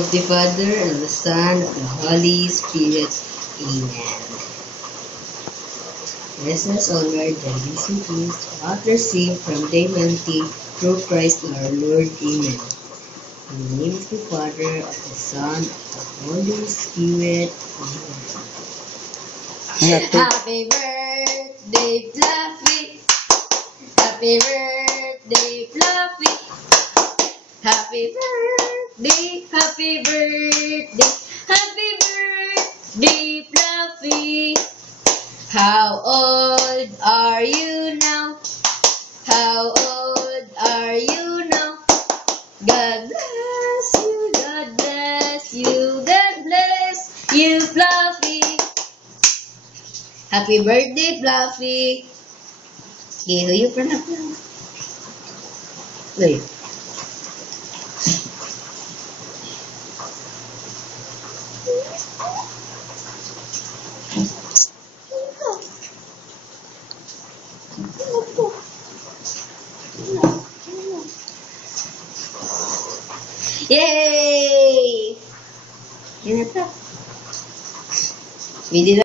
Of the Father, and the Son, and the Holy Spirit. Amen. Let us honor the risen Christ, not received from the humanity, through Christ our Lord. Amen. In the name of the Father, of the Son, of the Holy Spirit. Amen. Happy birthday, Fluffy. Happy birthday, Fluffy. Happy birthday, happy birthday, happy birthday, Fluffy. How old are you now? How old are you now? God bless you, God bless you, God bless you, Fluffy. Happy birthday, Fluffy. Okay, who you pronounce now? Wait. Yay! Yan na to. We did